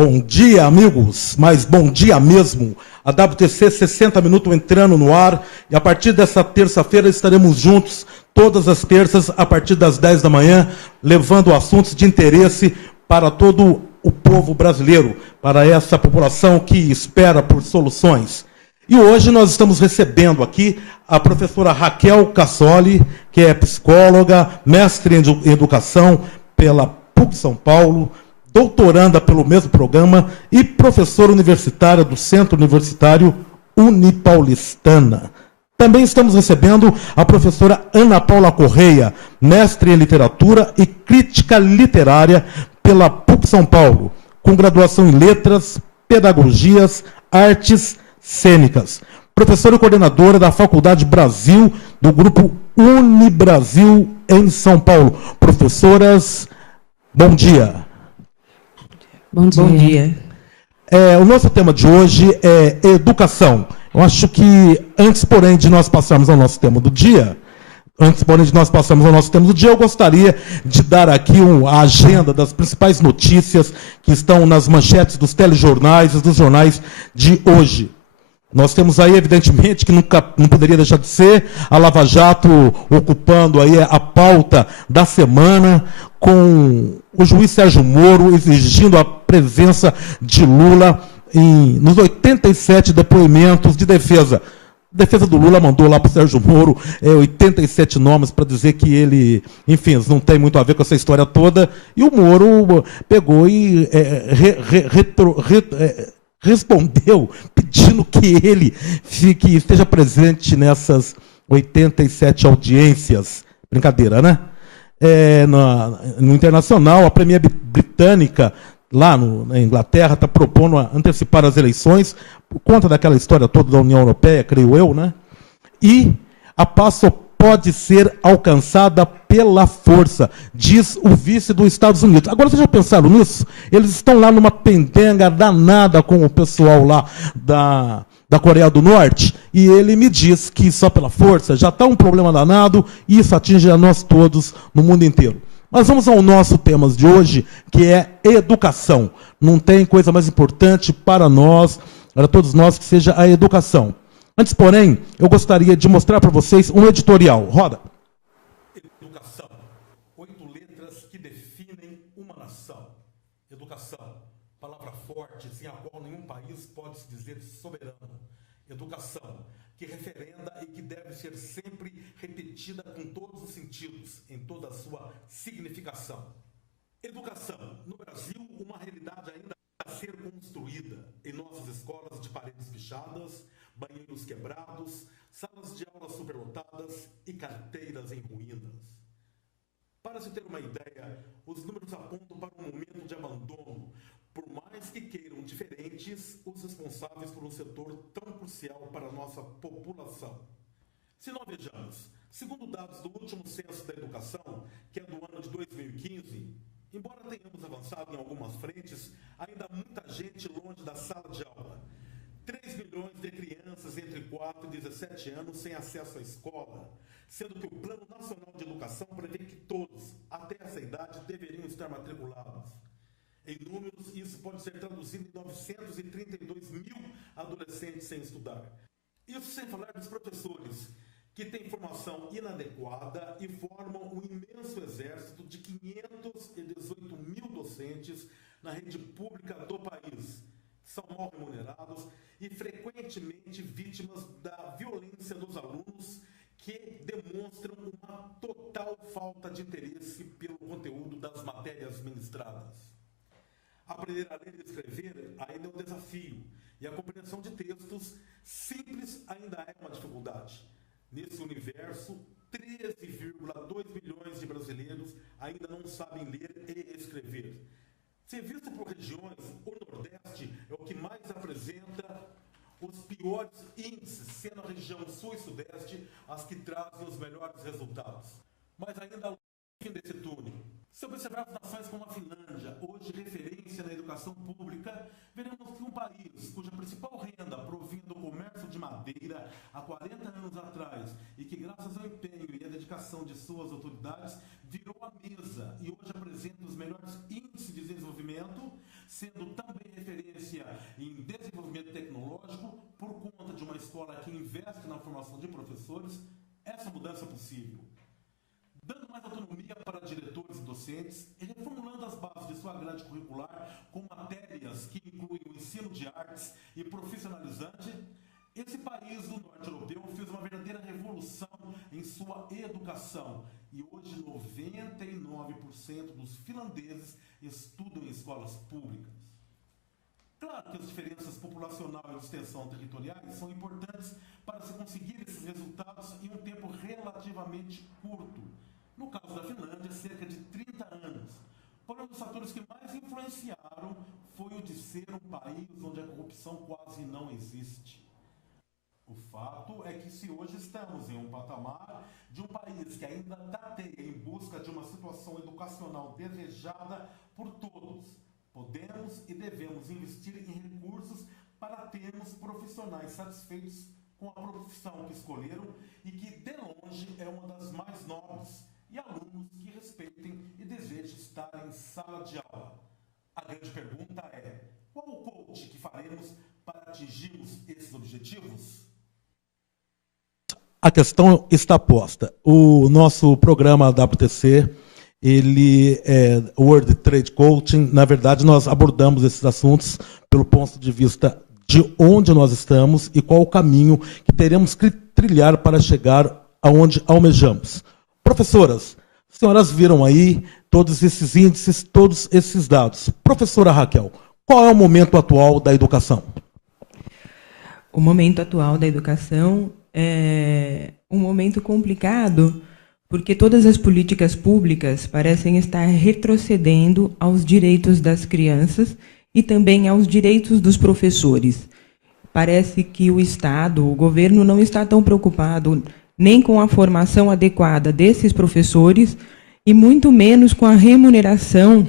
Bom dia, amigos, mas bom dia mesmo. A WTC 60 Minutos entrando no ar e a partir dessa terça-feira estaremos juntos todas as terças a partir das 10 da manhã, levando assuntos de interesse para todo o povo brasileiro, para essa população que espera por soluções. E hoje nós estamos recebendo aqui a professora Raquel Cassoli, que é psicóloga, mestre em educação pela PUC São Paulo, doutoranda pelo mesmo programa e professora universitária do Centro Universitário Unipaulistana. Também estamos recebendo a professora Ana Paula Correia, mestre em literatura e crítica literária pela PUC São Paulo, com graduação em letras, pedagogias, artes cênicas. Professora e coordenadora da Faculdade Brasil, do grupo Unibrasil em São Paulo. Professoras, bom dia. Bom dia. Bom dia. O nosso tema de hoje é educação. Eu acho que, antes, porém, de nós passarmos ao nosso tema do dia, eu gostaria de dar aqui a agenda das principais notícias que estão nas manchetes dos telejornais e dos jornais de hoje. Nós temos aí, evidentemente, que não poderia deixar de ser, a Lava Jato ocupando aí a pauta da semana, com o juiz Sérgio Moro exigindo a presença de Lula nos 87 depoimentos de defesa. A defesa do Lula mandou lá para o Sérgio Moro 87 nomes para dizer que ele, enfim, não tem muito a ver com essa história toda, e o Moro pegou e respondeu pedindo que ele esteja presente nessas 87 audiências. Brincadeira, né? No internacional, a Premier britânica, lá na Inglaterra, está propondo antecipar as eleições, por conta daquela história toda da União Europeia, creio eu, né? E a paz só pode ser alcançada pela força, diz o vice dos Estados Unidos. Agora, vocês já pensaram nisso? Eles estão lá numa pendenga danada com o pessoal lá da Coreia do Norte, e ele me diz que só pela força já está um problema danado, e isso atinge a nós todos no mundo inteiro. Mas vamos ao nosso tema de hoje, que é educação. Não tem coisa mais importante para nós, para todos nós, que seja a educação. Antes, porém, eu gostaria de mostrar para vocês um editorial. Roda. Educação. 8 letras que definem uma nação. Educação. Palavra forte, sem a qual nenhum país pode se dizer soberano. Educação, que referenda e que deve ser sempre repetida com todos os sentidos, em toda a sua significação. Educação. No Brasil, uma realidade ainda a ser construída. Em nossas escolas de paredes pichadas, banheiros quebrados, salas de aula superlotadas e carteiras em ruínas. Para se ter uma ideia, os números apontam para um momento de abandono, por mais que queiram diferentes os responsáveis por um setor tão crucial para a nossa população. Se nós vejamos, segundo dados do último censo da educação, que é do ano de 2015, embora tenhamos avançado em algumas frentes, ainda há muita gente longe da sala de aula. 3 milhões de crianças entre 4 e 17 anos sem acesso à escola, sendo que o Plano Nacional de Educação prevê que todos, até essa idade, deveriam estar matriculados. Em números, isso pode ser traduzido em 932 mil adolescentes sem estudar. Isso sem falar dos professores, que têm formação inadequada e formam um imenso exército de 518 mil docentes na rede pública do país. São mal remunerados e frequentemente vítimas da violência dos alunos, que demonstram uma total falta de interesse pelo conteúdo das matérias ministradas. Aprender a ler e escrever ainda é um desafio, e a compreensão de textos simples ainda é uma dificuldade. Nesse universo, 13,2 milhões de brasileiros ainda não sabem ler e escrever. Se visto por regiões, o Nordeste é o que mais apresenta os piores índices, sendo a região Sul e Sudeste as que trazem os melhores resultados. Mas ainda ao fim desse túnel, se observarmos nações como a Finlândia, hoje referência na educação pública, veremos que um país cuja principal renda provinha do comércio de madeira há 40 anos atrás e que, graças ao empenho e à dedicação de suas autoridades, virou a mesa e hoje apresenta os melhores índices de desenvolvimento, sendo também escola que investe na formação de professores, essa mudança é possível. Dando mais autonomia para diretores e docentes e reformulando as bases de sua grade curricular com matérias que incluem o ensino de artes e profissionalizante, esse país do norte europeu fez uma verdadeira revolução em sua educação e hoje 99% dos finlandeses estudam em escolas públicas. Claro que as diferenças populacional e de extensão territoriais são importantes para se conseguir esses resultados em um tempo relativamente curto. No caso da Finlândia, cerca de 30 anos. Porém, um dos fatores que mais influenciaram foi o de ser um país onde a corrupção quase não existe. O fato é que se hoje estamos em um patamar de um país que ainda tateia em busca de uma situação educacional desejada por todos, podemos e devemos investir em recursos para termos profissionais satisfeitos com a profissão que escolheram e que, de longe, é uma das mais nobres, e alunos que respeitem e desejem estar em sala de aula. A grande pergunta é: qual o coach que faremos para atingirmos esses objetivos? A questão está posta. O nosso programa WTC, ele é World Trade Coaching. Na verdade, nós abordamos esses assuntos pelo ponto de vista de onde nós estamos e qual o caminho que teremos que trilhar para chegar aonde almejamos. Professoras, senhoras viram aí todos esses índices, todos esses dados. Professora Raquel, qual é o momento atual da educação? O momento atual da educação é um momento complicado, porque todas as políticas públicas parecem estar retrocedendo aos direitos das crianças e também aos direitos dos professores. Parece que o Estado, o governo, não está tão preocupado nem com a formação adequada desses professores e muito menos com a remuneração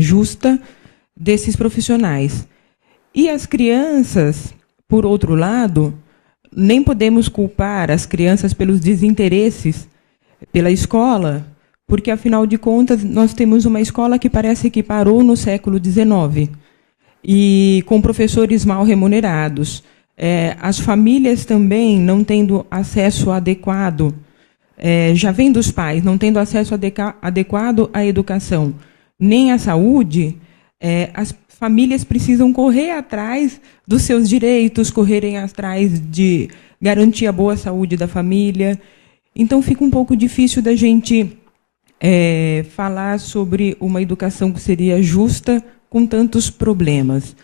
justa desses profissionais. E as crianças, por outro lado, nem podemos culpar as crianças pelos desinteresses pela escola, porque, afinal de contas, nós temos uma escola que parece que parou no século XIX, e com professores mal remunerados. As famílias também não tendo acesso adequado, já vem dos pais, não tendo acesso adequado à educação, nem à saúde, as famílias precisam correr atrás dos seus direitos, correrem atrás de garantir a boa saúde da família. Então, fica um pouco difícil da gente falar sobre uma educação que seria justa com tantos problemas.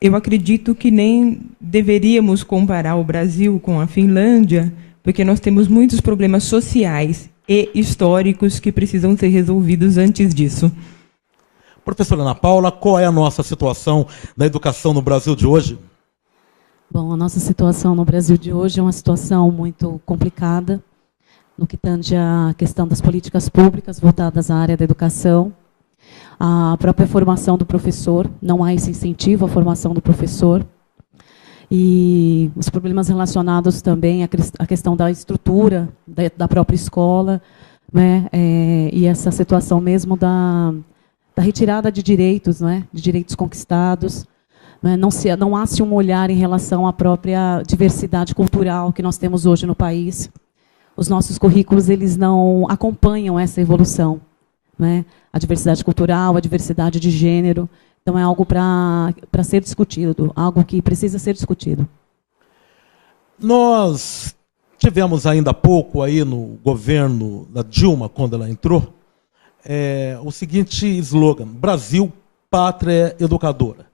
Eu acredito que nem deveríamos comparar o Brasil com a Finlândia, porque nós temos muitos problemas sociais e históricos que precisam ser resolvidos antes disso. Professora Ana Paula, qual é a nossa situação da educação no Brasil de hoje? Bom, a nossa situação no Brasil de hoje é uma situação muito complicada, no que tange à questão das políticas públicas voltadas à área da educação, a própria formação do professor, não há esse incentivo à formação do professor, e os problemas relacionados também à questão da estrutura da própria escola, né, e essa situação mesmo da retirada de direitos, né, de direitos conquistados. Né, não há-se um olhar em relação à própria diversidade cultural que nós temos hoje no país. Os nossos currículos eles não acompanham essa evolução, né, a diversidade cultural, a diversidade de gênero. Então, é algo para ser discutido, algo que precisa ser discutido. Nós tivemos ainda há pouco, aí no governo da Dilma, quando ela entrou, o seguinte slogan: Brasil, pátria educadora.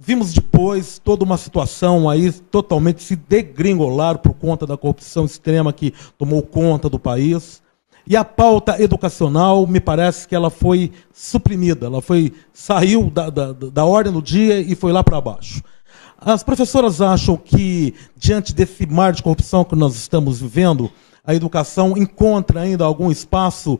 Vimos depois toda uma situação aí totalmente se degringolar por conta da corrupção extrema que tomou conta do país. E a pauta educacional, me parece que ela foi suprimida, saiu da ordem do dia e foi lá para baixo. As professoras acham que, diante desse mar de corrupção que nós estamos vivendo, a educação encontra ainda algum espaço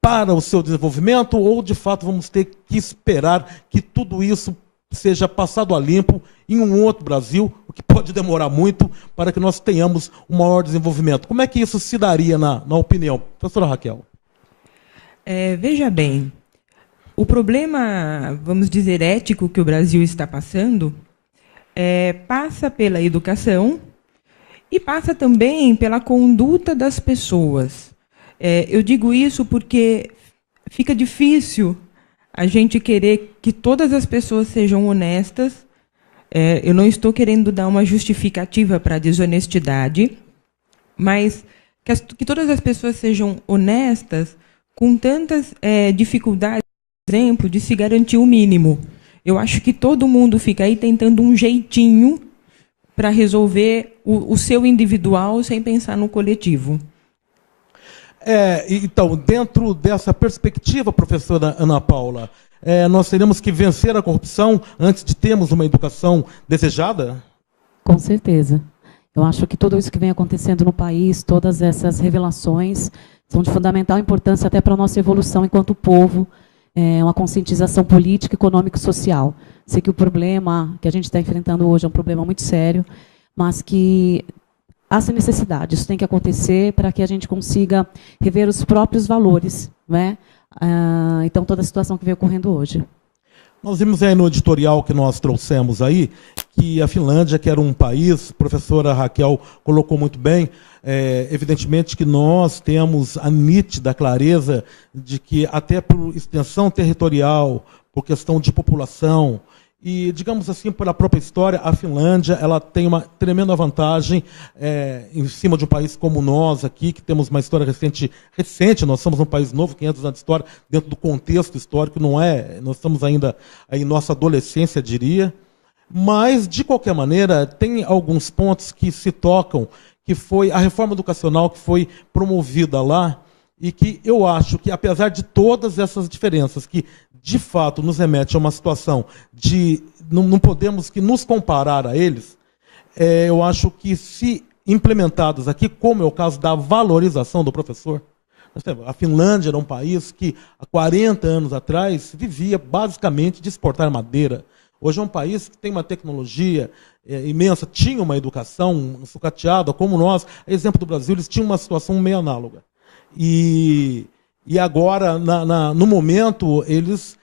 para o seu desenvolvimento, ou, de fato, vamos ter que esperar que tudo isso seja passado a limpo em um outro Brasil, o que pode demorar muito, para que nós tenhamos um maior desenvolvimento? Como é que isso se daria, na opinião? Professora Raquel. Veja bem, o problema, vamos dizer, ético que o Brasil está passando passa pela educação e passa também pela conduta das pessoas. Eu digo isso porque fica difícil a gente querer que todas as pessoas sejam honestas. Eu não estou querendo dar uma justificativa para a desonestidade, mas que todas as pessoas sejam honestas com tantas dificuldades, por exemplo, de se garantir o mínimo. Eu acho que todo mundo fica aí tentando um jeitinho para resolver o seu individual sem pensar no coletivo. Então, dentro dessa perspectiva, professora Ana Paula, nós teremos que vencer a corrupção antes de termos uma educação desejada? Com certeza. Eu acho que tudo isso que vem acontecendo no país, todas essas revelações, são de fundamental importância até para a nossa evolução enquanto povo, uma conscientização política, econômica e social. Sei que o problema que a gente está enfrentando hoje é um problema muito sério, mas que há essa necessidade, isso tem que acontecer para que a gente consiga rever os próprios valores, né? Então, toda a situação que vem ocorrendo hoje. Nós vimos aí no editorial que nós trouxemos aí, que a Finlândia, que era um país, a professora Raquel colocou muito bem, evidentemente que nós temos a nítida clareza de que, até por extensão territorial, por questão de população, e, digamos assim, pela própria história, a Finlândia ela tem uma tremenda vantagem em cima de um país como nós aqui, que temos uma história recente, nós somos um país novo, 500 anos de história, dentro do contexto histórico, nós estamos ainda em nossa adolescência, diria. Mas, de qualquer maneira, tem alguns pontos que se tocam, que foi a reforma educacional que foi promovida lá, e que eu acho que, apesar de todas essas diferenças, que de fato nos remete a uma situação de não podemos que nos comparar a eles, eu acho que, se implementados aqui, como é o caso da valorização do professor, a Finlândia era um país que, há 40 anos atrás, vivia basicamente de exportar madeira. Hoje é um país que tem uma tecnologia imensa, tinha uma educação sucateada, como nós. Exemplo do Brasil, eles tinham uma situação meio análoga. E agora, no momento, eles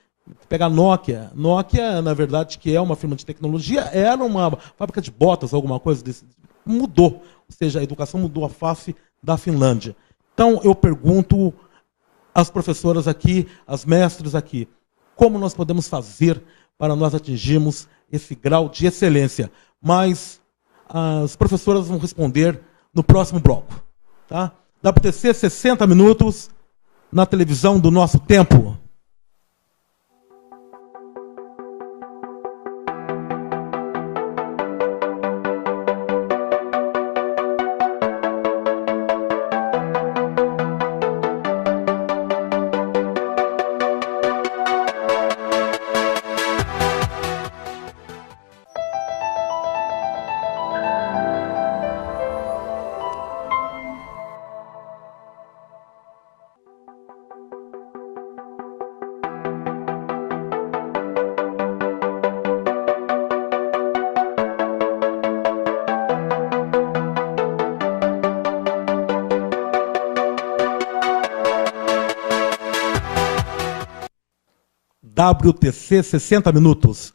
pegam a Nokia. Nokia, na verdade, que é uma firma de tecnologia, era uma fábrica de botas, alguma coisa desse. Mudou. Ou seja, a educação mudou a face da Finlândia. Então, eu pergunto às professoras aqui, às mestres aqui, como nós podemos fazer para nós atingirmos esse grau de excelência? Mas as professoras vão responder no próximo bloco. Tá? WTC, 60 minutos na televisão do nosso tempo. WTC 60 minutos.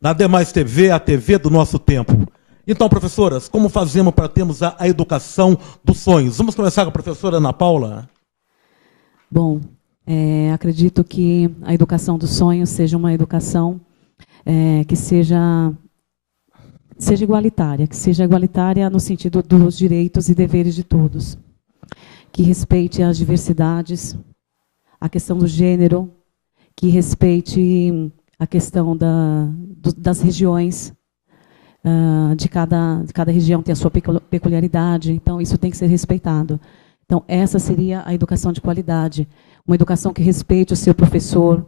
Na Demais TV, a TV do nosso tempo. Então, professoras, como fazemos para termos a educação dos sonhos? Vamos começar com a professora Ana Paula? Bom, acredito que a educação dos sonhos seja uma educação que seja igualitária no sentido dos direitos e deveres de todos, que respeite as diversidades, a questão do gênero, que respeite a questão das regiões, de cada região tem a sua peculiaridade, então isso tem que ser respeitado. Então, essa seria a educação de qualidade, uma educação que respeite o seu professor,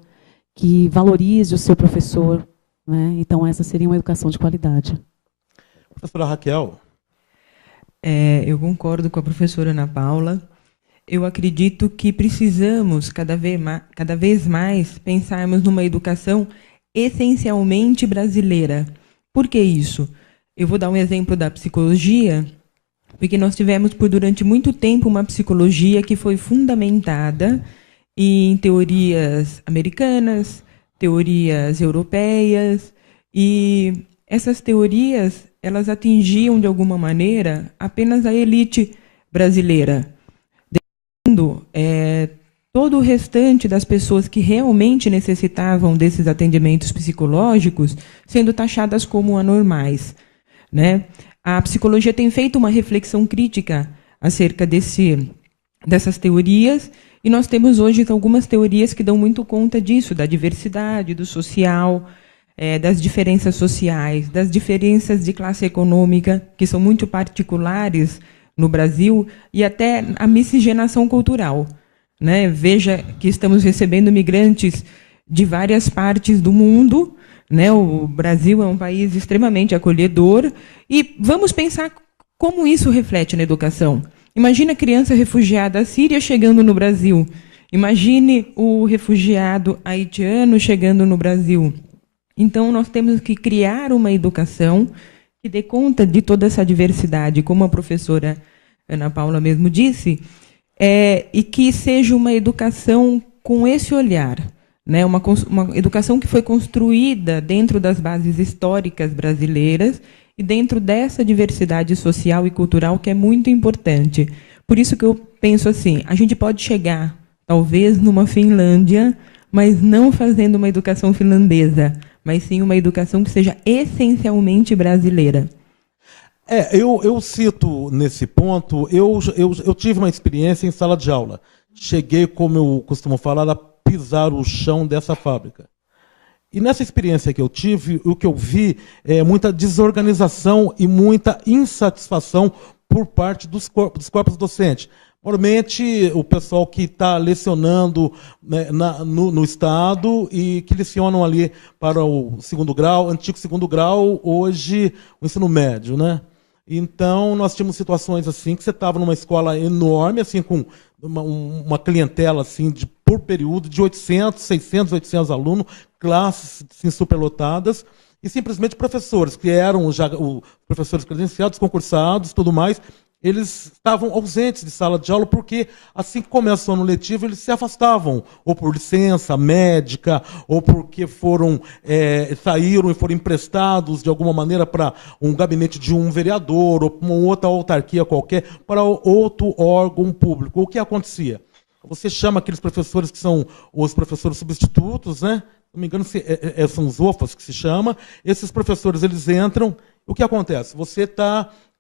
que valorize o seu professor, né? Então, essa seria uma educação de qualidade. Professora Raquel. Eu concordo com a professora Ana Paula. Eu acredito que precisamos, cada vez mais, pensarmos numa educação essencialmente brasileira. Por que isso? Eu vou dar um exemplo da psicologia, porque nós tivemos, durante muito tempo, uma psicologia que foi fundamentada em teorias americanas, teorias europeias, e essas teorias elas atingiam, de alguma maneira, apenas a elite brasileira, deixando todo o restante das pessoas que realmente necessitavam desses atendimentos psicológicos sendo taxadas como anormais, né? A psicologia tem feito uma reflexão crítica acerca dessas teorias, e nós temos hoje algumas teorias que dão muito conta disso, da diversidade, do social, das diferenças sociais, das diferenças de classe econômica, que são muito particulares no Brasil, e até a miscigenação cultural, né? Veja que estamos recebendo migrantes de várias partes do mundo, né? O Brasil é um país extremamente acolhedor, e vamos pensar como isso reflete na educação. Imagine a criança refugiada síria chegando no Brasil. Imagine o refugiado haitiano chegando no Brasil. Então, nós temos que criar uma educação que dê conta de toda essa diversidade, como a professora Ana Paula mesmo disse, e que seja uma educação com esse olhar, né? Uma educação que foi construída dentro das bases históricas brasileiras e dentro dessa diversidade social e cultural que é muito importante. Por isso que eu penso assim, a gente pode chegar, talvez, numa Finlândia, mas não fazendo uma educação finlandesa, mas sim uma educação que seja essencialmente brasileira. Eu cito nesse ponto, eu tive uma experiência em sala de aula. Cheguei, como eu costumo falar, a pisar o chão dessa fábrica. E nessa experiência que eu tive, o que eu vi é muita desorganização e muita insatisfação por parte dos corpos docentes. Normalmente, o pessoal que está lecionando, né, no Estado e que lecionam ali para o segundo grau, antigo segundo grau, hoje o ensino médio, né? Então, nós tínhamos situações assim, que você estava numa escola enorme, assim, com uma clientela assim, por período de 800, 600, 800 alunos, classes assim, superlotadas, e simplesmente professores, que eram já professores credenciados, concursados, tudo mais, eles estavam ausentes de sala de aula porque, assim que começa o ano letivo, eles se afastavam, ou por licença médica, ou porque saíram e foram emprestados, de alguma maneira, para um gabinete de um vereador, ou para uma outra autarquia qualquer, para outro órgão público. O que acontecia? Você chama aqueles professores que são os professores substitutos, né? Não me engano, são os OFAs que se chama. Esses professores, eles entram. O que acontece? Você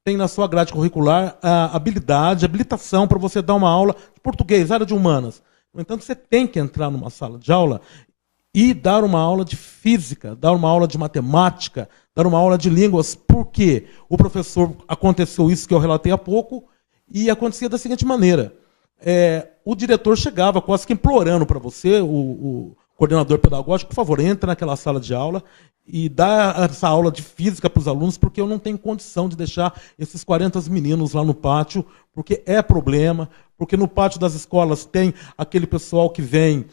tem na sua grade curricular a habilitação para você dar uma aula de português, área de humanas. No entanto, você tem que entrar numa sala de aula e dar uma aula de física, dar uma aula de matemática, dar uma aula de línguas. Por quê? O professor, aconteceu isso que eu relatei há pouco, e acontecia da seguinte maneira. O diretor chegava quase que implorando para você, o coordenador pedagógico, por favor, entra naquela sala de aula e dá essa aula de física para os alunos, porque eu não tenho condição de deixar esses 40 meninos lá no pátio, porque é problema, porque no pátio das escolas tem aquele pessoal que vem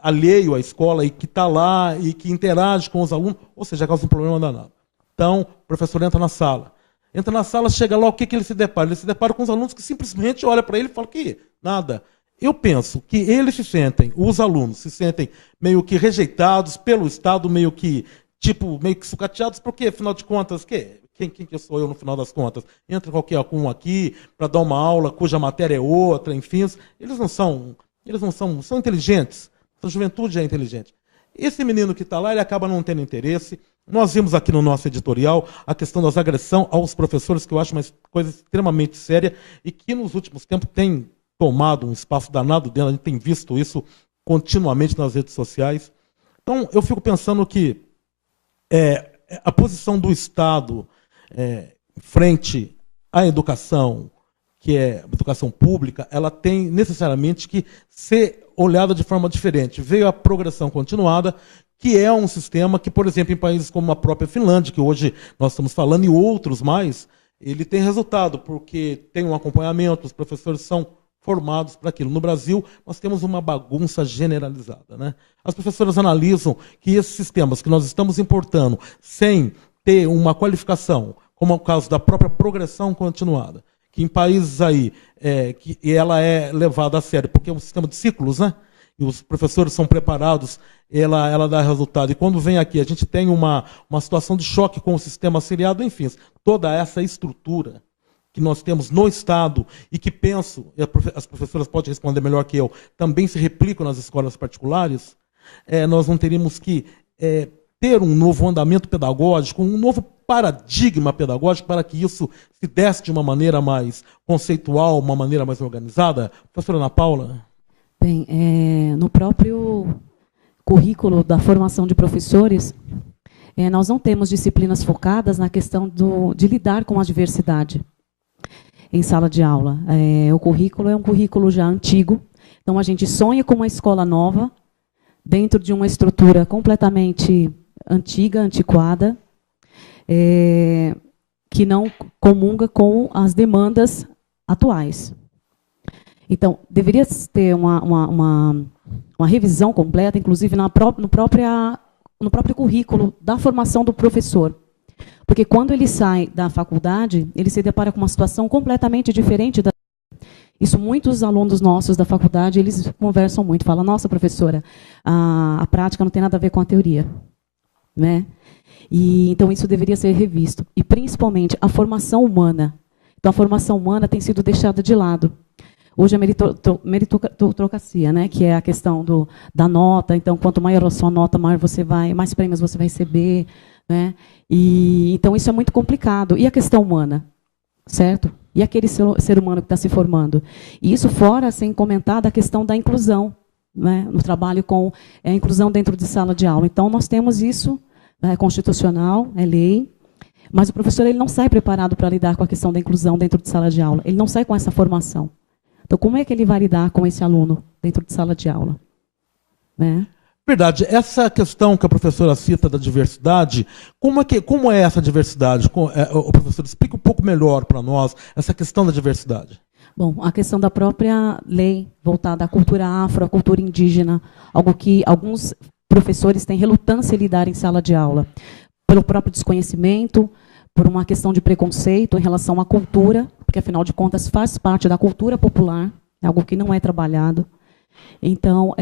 alheio à escola e que está lá e que interage com os alunos, ou seja, causa um problema danado. Então, o professor entra na sala. Entra na sala, chega lá, o que ele se depara? Ele se depara com os alunos que simplesmente olham para ele e falam que nada. Eu penso que eles os alunos se sentem meio que rejeitados pelo Estado, meio que sucateados, porque, afinal de contas, quem que sou eu no final das contas? Entra qualquer um aqui para dar uma aula cuja matéria é outra, enfim. Eles não são inteligentes. A juventude é inteligente. Esse menino que está lá, ele acaba não tendo interesse. Nós vimos aqui no nosso editorial a questão das agressões aos professores, que eu acho uma coisa extremamente séria e que nos últimos tempos tem tomado um espaço danado dentro, a gente tem visto isso continuamente nas redes sociais. Então, eu fico pensando que a posição do Estado frente à educação, que é a educação pública, ela tem necessariamente que ser olhada de forma diferente. Veio a progressão continuada, que é um sistema que, por exemplo, em países como a própria Finlândia, que hoje nós estamos falando, e outros mais, ele tem resultado, porque tem um acompanhamento, os professores são formados para aquilo. No Brasil, nós temos uma bagunça generalizada, né? As professoras analisam que esses sistemas que nós estamos importando, sem ter uma qualificação, como é o caso da própria progressão continuada, que em países aí, que ela é levada a sério, porque é um sistema de ciclos, né? e os professores são preparados, ela dá resultado. E quando vem aqui, a gente tem uma situação de choque com o sistema seriado, enfim, toda essa estrutura que nós temos no Estado e que penso, e as professoras podem responder melhor que eu, também se replicam nas escolas particulares, nós não teríamos que ter um novo andamento pedagógico, um novo paradigma pedagógico para que isso se desse de uma maneira mais conceitual, uma maneira mais organizada? Professora Ana Paula? Bem, no próprio currículo da formação de professores, nós não temos disciplinas focadas na questão de lidar com a diversidade em sala de aula. O currículo é um currículo já antigo, então a gente sonha com uma escola nova, dentro de uma estrutura completamente antiga, antiquada, que não comunga com as demandas atuais. Então, deveria ter uma revisão completa, inclusive no próprio currículo da formação do professor. Porque quando ele sai da faculdade, ele se depara com uma situação completamente diferente da... Isso, muitos alunos nossos da faculdade, eles conversam muito, falam, nossa, professora, a prática não tem nada a ver com a teoria. Né? E, então, isso deveria ser revisto. E, principalmente, a formação humana. Então, a formação humana tem sido deixada de lado. Hoje, a meritocracia, né? Que é a questão da nota. Então, quanto maior a sua nota, mais prêmios você vai receber. Né? E, então, isso é muito complicado. E a questão humana? Certo? E aquele ser humano que está se formando? E isso fora, sem comentar, da questão da inclusão, né? No trabalho com a inclusão dentro de sala de aula. Então, nós temos isso, é constitucional, é lei, mas o professor ele não sai preparado para lidar com a questão da inclusão dentro de sala de aula. Ele não sai com essa formação. Então, como é que ele vai lidar com esse aluno dentro de sala de aula? Né? Verdade. Essa questão que a professora cita da diversidade, como é essa diversidade? O professor, explica um pouco melhor para nós essa questão da diversidade. Bom, a questão da própria lei voltada à cultura afro, à cultura indígena, algo que alguns professores têm relutância em lidar em sala de aula, pelo próprio desconhecimento, por uma questão de preconceito em relação à cultura, porque, afinal de contas, faz parte da cultura popular, é algo que não é trabalhado. Então,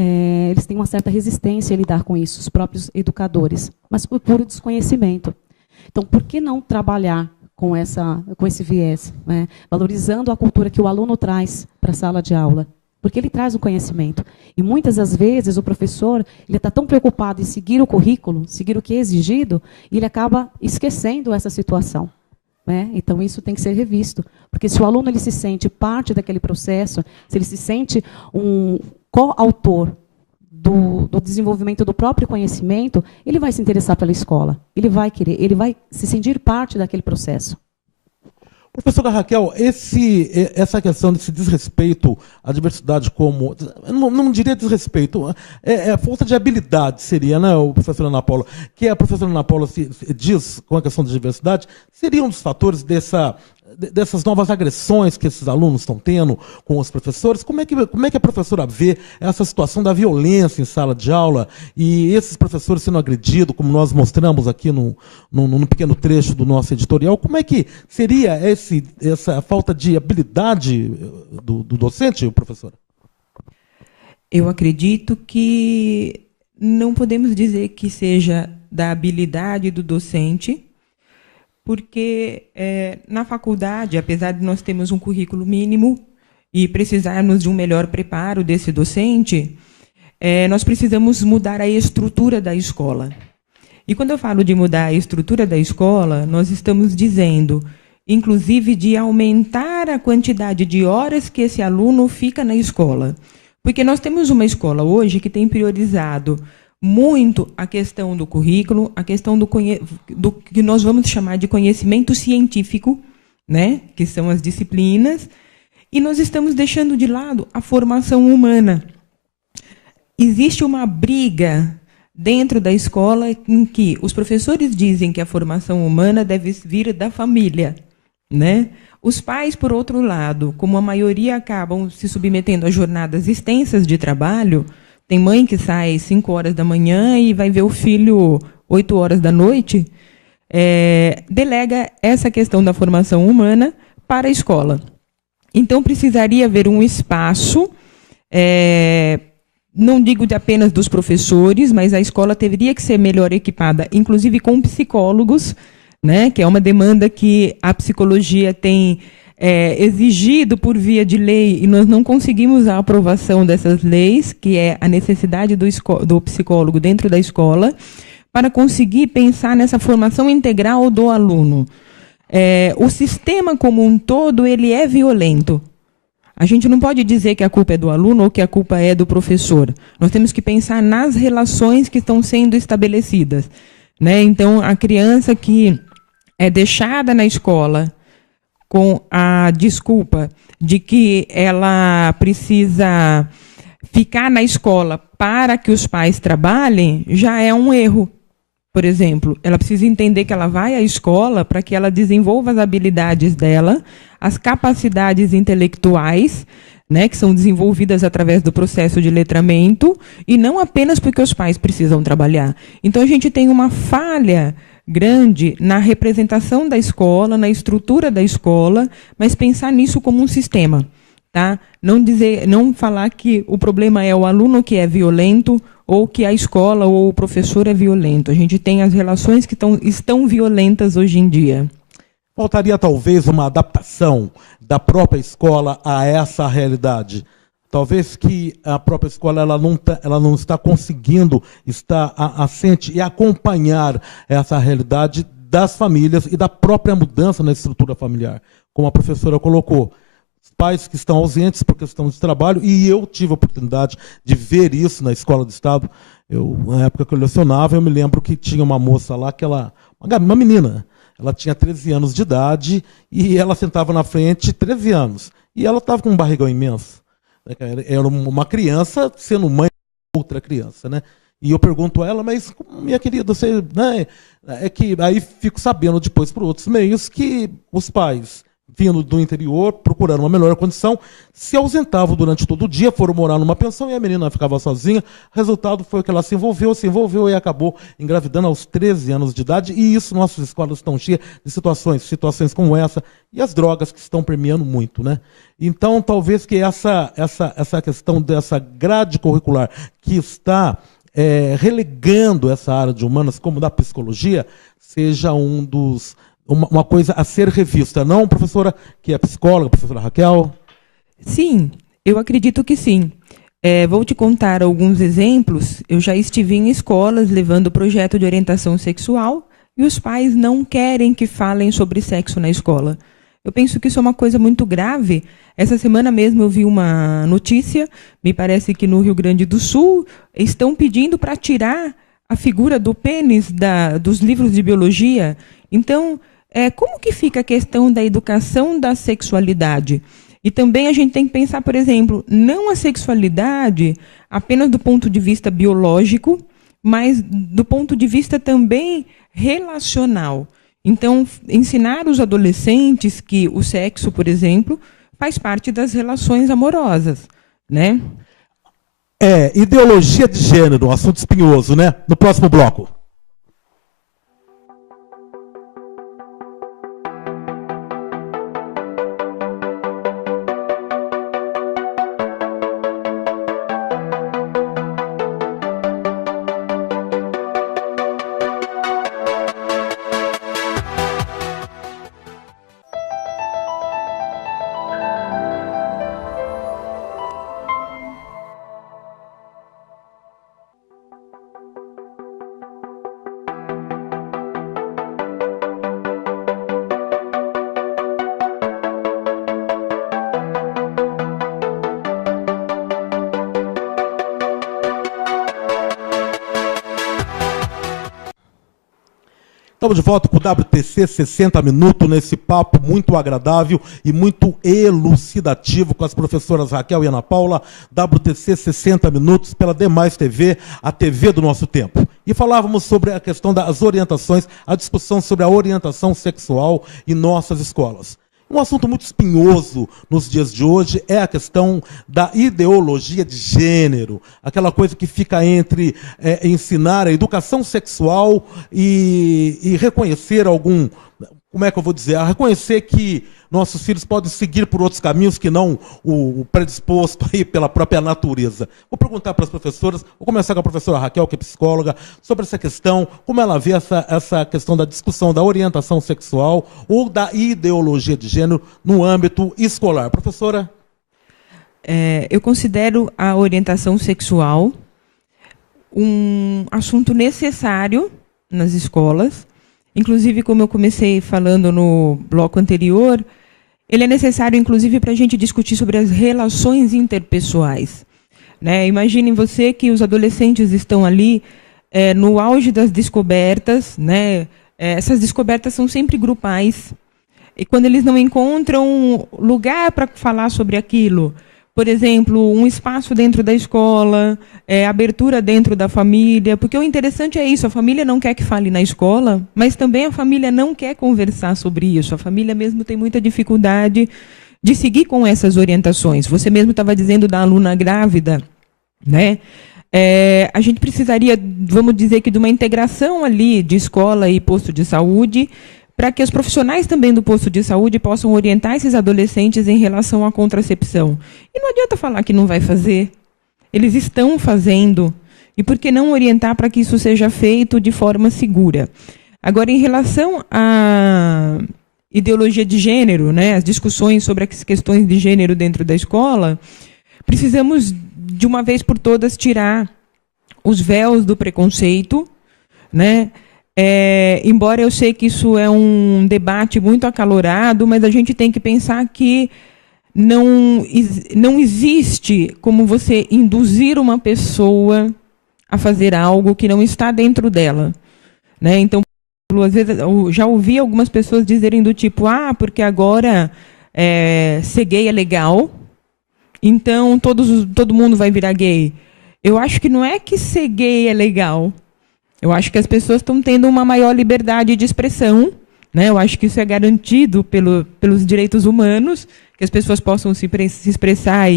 eles têm uma certa resistência em lidar com isso, os próprios educadores, mas por puro desconhecimento. Então, por que não trabalhar com esse viés, né? Valorizando a cultura que o aluno traz para a sala de aula? Porque ele traz o conhecimento. E, muitas das vezes, o professor está tão preocupado em seguir o currículo, seguir o que é exigido, e ele acaba esquecendo essa situação. Né? Então, isso tem que ser revisto. Porque se o aluno ele se sente parte daquele processo, se ele se sente um coautor do desenvolvimento do próprio conhecimento, ele vai se interessar pela escola. Ele vai querer, ele vai se sentir parte daquele processo. Professora Raquel, essa questão desse desrespeito à diversidade como... Não diria desrespeito, falta de habilidade seria, né, o professor Ana Paula? Que a professora Ana Paula se diz com a questão da diversidade, seria um dos fatores dessas novas agressões que esses alunos estão tendo com os professores? Como é que a professora vê essa situação da violência em sala de aula e esses professores sendo agredidos, como nós mostramos aqui num pequeno trecho do nosso editorial? Como é que seria essa falta de habilidade do docente, professora? Eu acredito que não podemos dizer que seja da habilidade do docente, porque na faculdade, apesar de nós termos um currículo mínimo e precisarmos de um melhor preparo desse docente, nós precisamos mudar a estrutura da escola. E quando eu falo de mudar a estrutura da escola, nós estamos dizendo, inclusive, de aumentar a quantidade de horas que esse aluno fica na escola. Porque nós temos uma escola hoje que tem priorizado muito a questão do currículo, a questão do que nós vamos chamar de conhecimento científico, né, que são as disciplinas, e nós estamos deixando de lado a formação humana. Existe uma briga dentro da escola em que os professores dizem que a formação humana deve vir da família, né? Os pais, por outro lado, como a maioria acabam se submetendo a jornadas extensas de trabalho, tem mãe que sai 5 horas da manhã e vai ver o filho 8 horas da noite, delega essa questão da formação humana para a escola. Então, precisaria haver um espaço não digo apenas dos professores, mas a escola teria que ser melhor equipada, inclusive com psicólogos, né, que é uma demanda que a psicologia tem exigido por via de lei, e nós não conseguimos a aprovação dessas leis, que é a necessidade do psicólogo dentro da escola, para conseguir pensar nessa formação integral do aluno. O sistema como um todo ele é violento. A gente não pode dizer que a culpa é do aluno ou que a culpa é do professor. Nós temos que pensar nas relações que estão sendo estabelecidas, né? Então, a criança que é deixada na escola com a desculpa de que ela precisa ficar na escola para que os pais trabalhem, já é um erro. Por exemplo, ela precisa entender que ela vai à escola para que ela desenvolva as habilidades dela, as capacidades intelectuais, né, que são desenvolvidas através do processo de letramento, e não apenas porque os pais precisam trabalhar. Então, a gente tem uma falha grande na representação da escola, na estrutura da escola, mas pensar nisso como um sistema. Tá? Não falar que o problema é o aluno que é violento, ou que a escola ou o professor é violento. A gente tem as relações que estão violentas hoje em dia. Faltaria talvez uma adaptação da própria escola a essa realidade. Talvez que a própria escola ela não está conseguindo estar assente e acompanhar essa realidade das famílias e da própria mudança na estrutura familiar, como a professora colocou. Pais que estão ausentes por questão de trabalho, e eu tive a oportunidade de ver isso na escola do Estado. Na época que eu lecionava, eu me lembro que tinha uma moça lá, uma menina, ela tinha 13 anos de idade, e ela sentava na frente 13 anos, e ela estava com um barrigão imenso. Era uma criança sendo mãe de outra criança, né? E eu pergunto a ela, mas minha querida, você, né? É que aí fico sabendo depois por outros meios que os pais, vindo do interior, procurando uma melhor condição, se ausentavam durante todo o dia, foram morar numa pensão e a menina ficava sozinha. O resultado foi que ela se envolveu e acabou engravidando aos 13 anos de idade. E isso, nossas escolas estão cheias de situações como essa, e as drogas que estão premiando muito, né? Então, talvez que essa questão dessa grade curricular que está relegando essa área de humanas, como da psicologia, seja uma coisa a ser revista. Não, professora, que é psicóloga, professora Raquel? Sim, eu acredito que sim. Vou te contar alguns exemplos. Eu já estive em escolas levando projeto de orientação sexual e os pais não querem que falem sobre sexo na escola. Eu penso que isso é uma coisa muito grave. Essa semana mesmo eu vi uma notícia, me parece que no Rio Grande do Sul, estão pedindo para tirar a figura do pênis dos livros de biologia. Então, como que fica a questão da educação da sexualidade? E também a gente tem que pensar, por exemplo, não a sexualidade apenas do ponto de vista biológico, mas do ponto de vista também relacional. Então, ensinar os adolescentes que o sexo, por exemplo, faz parte das relações amorosas, né? Ideologia de gênero, um assunto espinhoso, né? No próximo bloco. Estamos de volta com o WTC 60 Minutos, nesse papo muito agradável e muito elucidativo com as professoras Raquel e Ana Paula. WTC 60 Minutos pela Demais TV, a TV do nosso tempo. E falávamos sobre a questão das orientações, a discussão sobre a orientação sexual em nossas escolas. Um assunto muito espinhoso nos dias de hoje é a questão da ideologia de gênero, aquela coisa que fica entre ensinar a educação sexual e reconhecer como é que eu vou dizer, a reconhecer que nossos filhos podem seguir por outros caminhos que não o predisposto aí pela própria natureza. Vou perguntar para as professoras, vou começar com a professora Raquel, que é psicóloga, sobre essa questão, como ela vê essa questão da discussão da orientação sexual ou da ideologia de gênero no âmbito escolar. Professora? Eu considero a orientação sexual um assunto necessário nas escolas. Inclusive, como eu comecei falando no bloco anterior, ele é necessário, inclusive, para a gente discutir sobre as relações interpessoais. Né? Imaginem você que os adolescentes estão ali no auge das descobertas. Né? Essas descobertas são sempre grupais. E quando eles não encontram lugar para falar sobre aquilo, por exemplo, um espaço dentro da escola, abertura dentro da família, porque o interessante é isso, a família não quer que fale na escola, mas também a família não quer conversar sobre isso. A família mesmo tem muita dificuldade de seguir com essas orientações. Você mesmo estava dizendo da aluna grávida, né? A gente precisaria, vamos dizer que de uma integração ali de escola e posto de saúde, para que os profissionais também do posto de saúde possam orientar esses adolescentes em relação à contracepção. E não adianta falar que não vai fazer. Eles estão fazendo. E por que não orientar para que isso seja feito de forma segura? Agora, em relação à ideologia de gênero, né, as discussões sobre as questões de gênero dentro da escola, precisamos, de uma vez por todas, tirar os véus do preconceito, né? Embora eu sei que isso é um debate muito acalorado, mas a gente tem que pensar que não existe como você induzir uma pessoa a fazer algo que não está dentro dela. Né? Então, às vezes, eu já ouvi algumas pessoas dizerem do tipo, porque agora ser gay é legal, então todo mundo vai virar gay. Eu acho que não é que ser gay é legal. Eu acho que as pessoas estão tendo uma maior liberdade de expressão, né? Eu acho que isso é garantido pelos direitos humanos, que as pessoas possam se expressar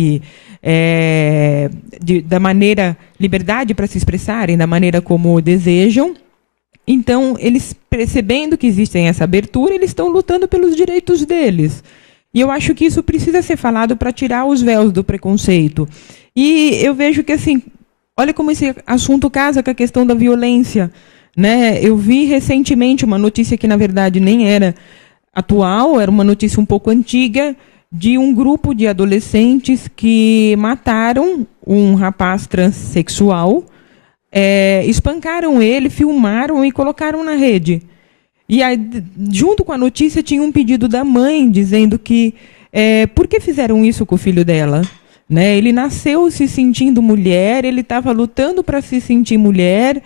da maneira, liberdade para se expressarem da maneira como desejam. Então, eles percebendo que existem essa abertura, eles estão lutando pelos direitos deles. E eu acho que isso precisa ser falado para tirar os véus do preconceito. E eu vejo que, assim, olha como esse assunto casa com a questão da violência. Né? Eu vi recentemente uma notícia que, na verdade, nem era atual, era uma notícia um pouco antiga, de um grupo de adolescentes que mataram um rapaz transexual, espancaram ele, filmaram e colocaram na rede. E aí, junto com a notícia, tinha um pedido da mãe dizendo que por que fizeram isso com o filho dela? Né? Ele nasceu se sentindo mulher, ele estava lutando para se sentir mulher.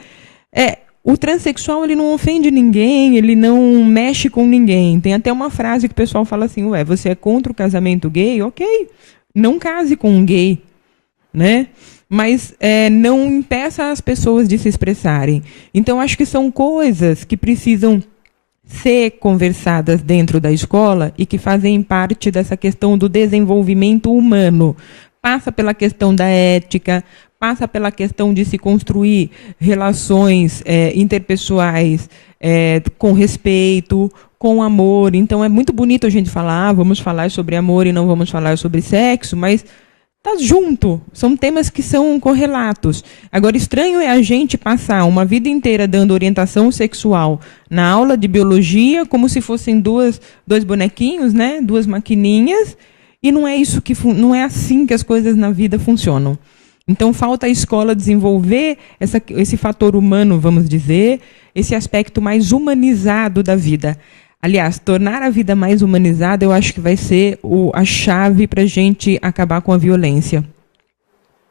O transexual ele não ofende ninguém, ele não mexe com ninguém. Tem até uma frase que o pessoal fala assim, você é contra o casamento gay? Ok, não case com um gay. Né? Mas não impeça as pessoas de se expressarem. Então, acho que são coisas que precisam ser conversadas dentro da escola e que fazem parte dessa questão do desenvolvimento humano. Passa pela questão da ética, passa pela questão de se construir relações interpessoais com respeito, com amor. Então, é muito bonito a gente falar, vamos falar sobre amor e não vamos falar sobre sexo, mas está junto, são temas que são correlatos. Agora, estranho é a gente passar uma vida inteira dando orientação sexual na aula de biologia, como se fossem dois bonequinhos, né? Duas maquininhas, e não é isso não é assim que as coisas na vida funcionam. Então, falta a escola desenvolver esse fator humano, vamos dizer, esse aspecto mais humanizado da vida. Aliás, tornar a vida mais humanizada, eu acho que vai ser a chave para a gente acabar com a violência.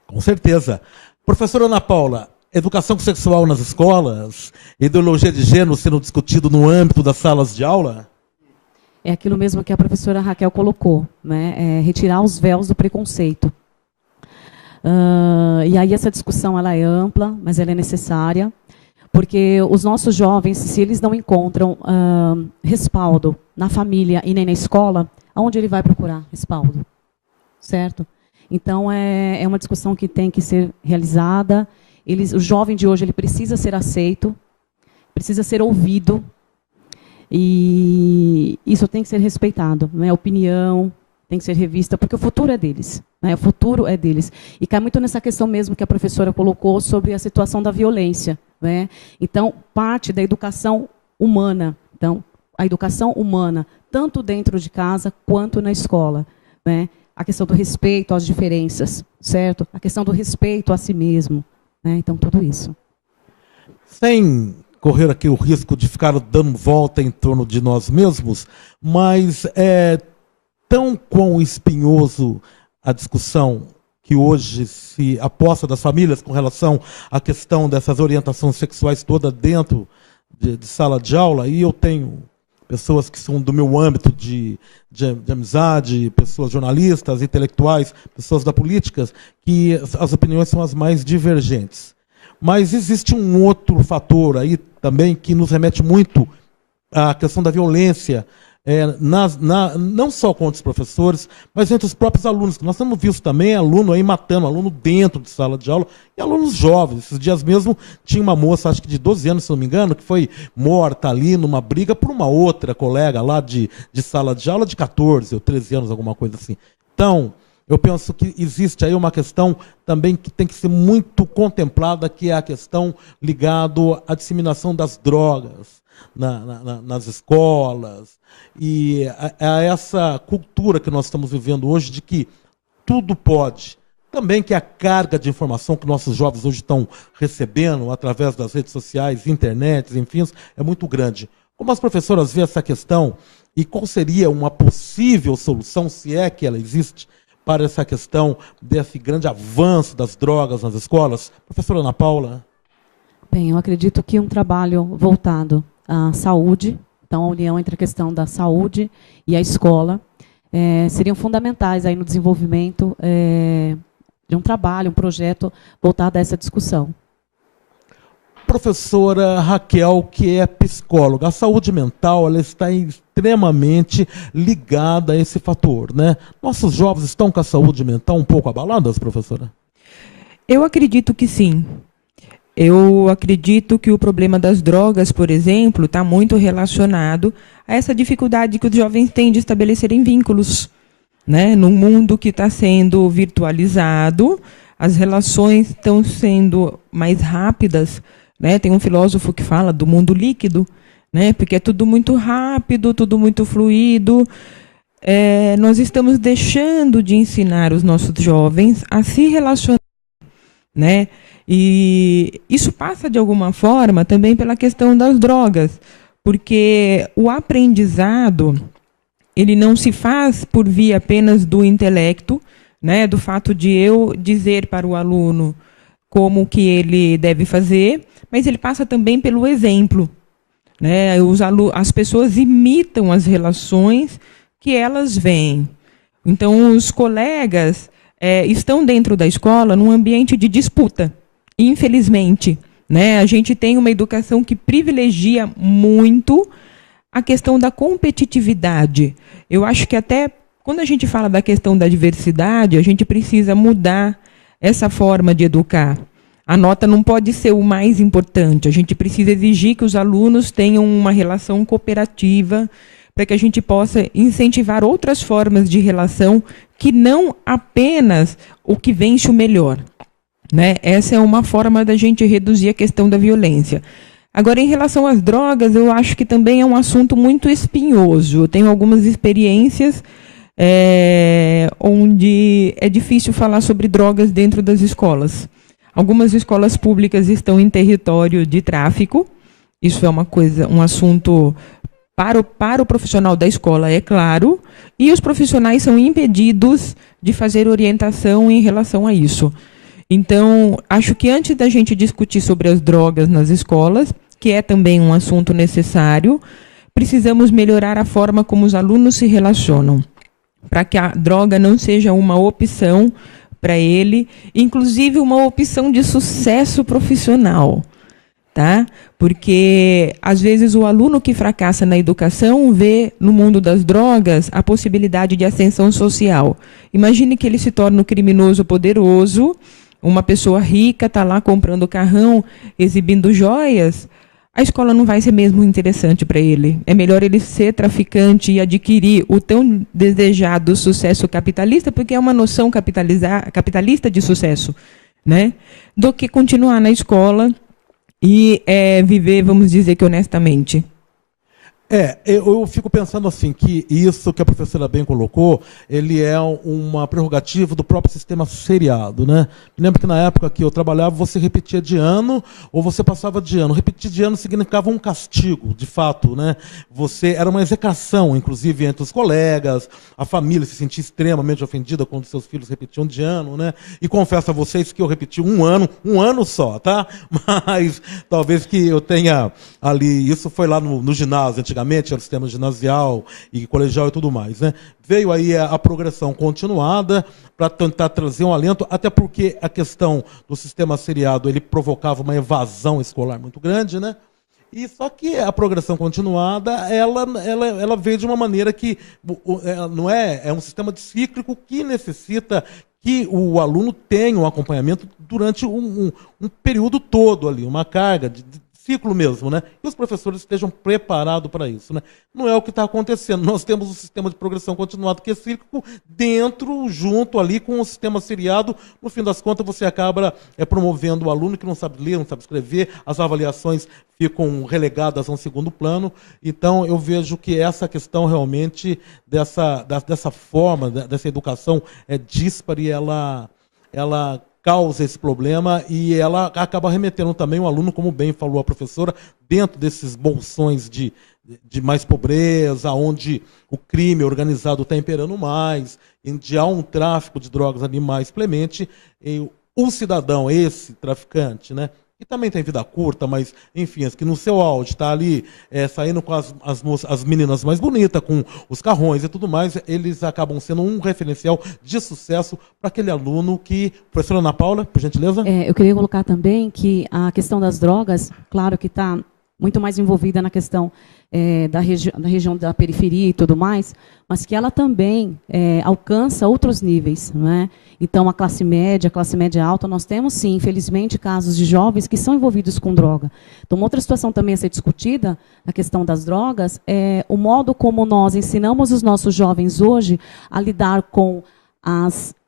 Com certeza. Professora Ana Paula, educação sexual nas escolas, ideologia de gênero sendo discutido no âmbito das salas de aula? É aquilo mesmo que a professora Raquel colocou, né? Retirar os véus do preconceito. E aí essa discussão ela é ampla, mas ela é necessária. Porque os nossos jovens, se eles não encontram respaldo na família e nem na escola, aonde ele vai procurar respaldo? Certo? Então, é uma discussão que tem que ser realizada. O jovem de hoje ele precisa ser aceito, precisa ser ouvido. E isso tem que ser respeitado, né? A opinião tem que ser revista, porque o futuro é deles, né? O futuro é deles. E cai muito nessa questão mesmo que a professora colocou sobre a situação da violência, né? Então, parte da educação humana. Então, a educação humana, tanto dentro de casa quanto na escola, né? A questão do respeito às diferenças, certo? A questão do respeito a si mesmo, né? Então, tudo isso. Sem correr aqui o risco de ficar dando volta em torno de nós mesmos, mas é tão quão espinhoso a discussão que hoje se aposta das famílias com relação à questão dessas orientações sexuais toda dentro de sala de aula, e eu tenho pessoas que são do meu âmbito de amizade, pessoas jornalistas, intelectuais, pessoas da política, que as opiniões são as mais divergentes. Mas existe um outro fator aí também que nos remete muito à questão da violência, não só contra os professores, mas entre os próprios alunos. Nós temos visto também aluno aí matando aluno dentro de sala de aula, e alunos jovens. Esses dias mesmo tinha uma moça, acho que de 12 anos, se não me engano, que foi morta ali numa briga por uma outra colega lá de sala de aula de 14 ou 13 anos, alguma coisa assim. Então, eu penso que existe aí uma questão também que tem que ser muito contemplada, que é a questão ligada à disseminação das drogas nas escolas, e a essa cultura que nós estamos vivendo hoje de que tudo pode. Também que a carga de informação que nossos jovens hoje estão recebendo através das redes sociais, internet, enfim, é muito grande. Como as professoras veem essa questão e qual seria uma possível solução, se é que ela existe, para essa questão desse grande avanço das drogas nas escolas? Professora Ana Paula? Bem, eu acredito que um trabalho voltado à saúde, então a união entre a questão da saúde e a escola, seriam fundamentais aí no desenvolvimento de um trabalho, um projeto voltado a essa discussão. Professora Raquel, que é psicóloga, a saúde mental ela está extremamente ligada a esse fator, né? Nossos jovens estão com a saúde mental um pouco abaladas, professora? Eu acredito que sim. Eu acredito que o problema das drogas, por exemplo, está muito relacionado a essa dificuldade que os jovens têm de estabelecerem vínculos, né? Num mundo que está sendo virtualizado, as relações estão sendo mais rápidas, né? Tem um filósofo que fala do mundo líquido, né? Porque é tudo muito rápido, tudo muito fluido. Nós estamos deixando de ensinar os nossos jovens a se relacionar, né? E isso passa, de alguma forma, também pela questão das drogas, porque o aprendizado ele não se faz por via apenas do intelecto, né, do fato de eu dizer para o aluno como que ele deve fazer, mas ele passa também pelo exemplo, né? As pessoas imitam as relações que elas veem. Então, os colegas estão dentro da escola num ambiente de disputa. Infelizmente, né, a gente tem uma educação que privilegia muito a questão da competitividade. Eu acho que até quando a gente fala da questão da diversidade, a gente precisa mudar essa forma de educar. A nota não pode ser o mais importante. A gente precisa exigir que os alunos tenham uma relação cooperativa para que a gente possa incentivar outras formas de relação que não apenas o que vence o melhor. Né? Essa é uma forma da gente reduzir a questão da violência. Agora, em relação às drogas, eu acho que também é um assunto muito espinhoso. Eu tenho algumas experiências onde é difícil falar sobre drogas dentro das escolas. Algumas escolas públicas estão em território de tráfico. Isso é um assunto para o profissional da escola, é claro, e os profissionais são impedidos de fazer orientação em relação a isso. Então, acho que antes da gente discutir sobre as drogas nas escolas, que é também um assunto necessário, precisamos melhorar a forma como os alunos se relacionam, para que a droga não seja uma opção para ele, inclusive uma opção de sucesso profissional, tá? Porque, às vezes, o aluno que fracassa na educação vê no mundo das drogas a possibilidade de ascensão social. Imagine que ele se torna um criminoso poderoso, uma pessoa rica está lá comprando carrão, exibindo joias, a escola não vai ser mesmo interessante para ele. É melhor ele ser traficante e adquirir o tão desejado sucesso capitalista, porque é uma noção capitalista de sucesso, né? Do que continuar na escola e viver, vamos dizer que honestamente. Eu fico pensando assim, que isso que a professora bem colocou, ele é uma prerrogativa do próprio sistema seriado, né? Me lembro que na época que eu trabalhava, você repetia de ano ou você passava de ano. Repetir de ano significava um castigo, de fato, né? Era uma execração, inclusive, entre os colegas, a família se sentia extremamente ofendida quando seus filhos repetiam de ano, né? E confesso a vocês que eu repeti um ano só, tá? Mas talvez que eu tenha ali, isso foi lá no ginásio, antigamente, era o sistema ginasial e colegial e tudo mais, né? Veio aí a progressão continuada para tentar trazer um alento, até porque a questão do sistema seriado, ele provocava uma evasão escolar muito grande, né? E só que a progressão continuada, ela veio de uma maneira que não é um sistema cíclico que necessita que o aluno tenha um acompanhamento durante um período todo ali, uma carga de ciclo mesmo, né? E os professores estejam preparados para isso, né? Não é o que está acontecendo. Nós temos um sistema de progressão continuada que é cíclico junto ali com o sistema seriado. No fim das contas, você acaba promovendo o aluno que não sabe ler, não sabe escrever, as avaliações ficam relegadas a um segundo plano. Então, eu vejo que essa questão realmente dessa forma, dessa educação díspare, ela causa esse problema e ela acaba remetendo também o aluno, como bem falou a professora, dentro desses bolsões de mais pobreza, onde o crime organizado está imperando mais, onde há um tráfico de drogas ali mais clemente, e o cidadão, esse traficante, né, que também tem vida curta, mas, enfim, que no seu auge está ali saindo com as meninas mais bonitas, com os carrões e tudo mais, eles acabam sendo um referencial de sucesso para aquele aluno que... Professora Ana Paula, por gentileza. Eu queria colocar também que a questão das drogas, claro que está muito mais envolvida na questão da região da periferia e tudo mais, mas que ela também alcança outros níveis, não é? Então, a classe média alta, nós temos, sim, infelizmente, casos de jovens que são envolvidos com droga. Então, uma outra situação também a ser discutida, a questão das drogas, é o modo como nós ensinamos os nossos jovens hoje a lidar com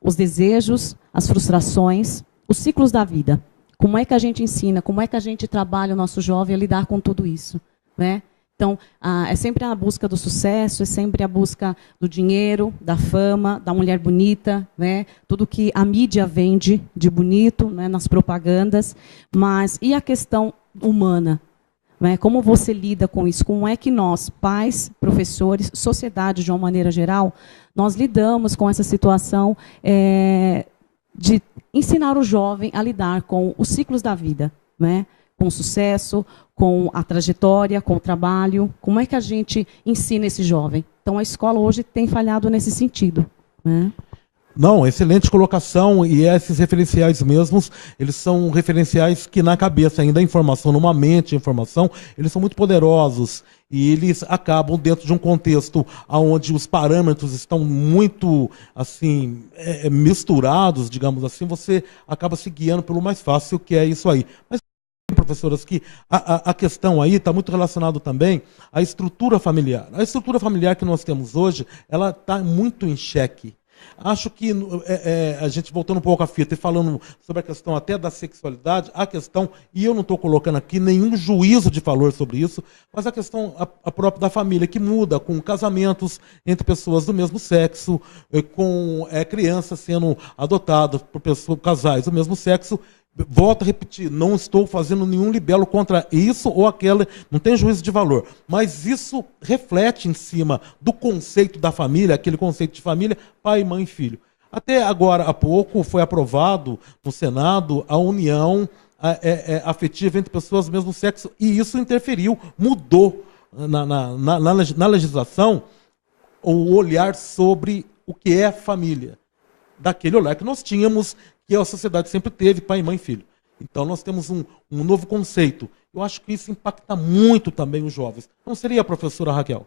os desejos, as frustrações, os ciclos da vida. Como é que a gente ensina, como é que a gente trabalha o nosso jovem a lidar com tudo isso, né? Então, é sempre a busca do sucesso, é sempre a busca do dinheiro, da fama, da mulher bonita, né? Tudo que a mídia vende de bonito, né, nas propagandas. Mas e a questão humana? Né? Como você lida com isso? Como é que nós, pais, professores, sociedade de uma maneira geral, nós lidamos com essa situação de ensinar o jovem a lidar com os ciclos da vida, né? Com o sucesso, com a trajetória, com o trabalho. Como é que a gente ensina esse jovem? Então, a escola hoje tem falhado nesse sentido, né? Não, excelente colocação, e esses referenciais mesmos, eles são referenciais que na cabeça ainda a informação, numa mente a informação, eles são muito poderosos e eles acabam dentro de um contexto onde os parâmetros estão muito assim misturados, digamos assim, você acaba se guiando pelo mais fácil, que é isso aí. Mas professoras, que a questão aí está muito relacionada também à estrutura familiar. A estrutura familiar que nós temos hoje, ela está muito em xeque. Acho que a gente, voltando um pouco à fita e falando sobre a questão até da sexualidade, a questão, e eu não estou colocando aqui nenhum juízo de valor sobre isso, mas a questão a própria da família, que muda com casamentos entre pessoas do mesmo sexo, com crianças sendo adotadas por casais do mesmo sexo. Volto a repetir, não estou fazendo nenhum libelo contra isso ou aquela, não tem juízo de valor, mas isso reflete em cima do conceito da família, aquele conceito de família, pai, mãe e filho. Até agora, há pouco, foi aprovado no Senado a união afetiva entre pessoas do mesmo sexo, e isso interferiu, mudou na legislação o olhar sobre o que é família, daquele olhar que nós tínhamos, que a sociedade sempre teve, pai, mãe e filho. Então, nós temos um novo conceito. Eu acho que isso impacta muito também os jovens. Não seria, professora Raquel?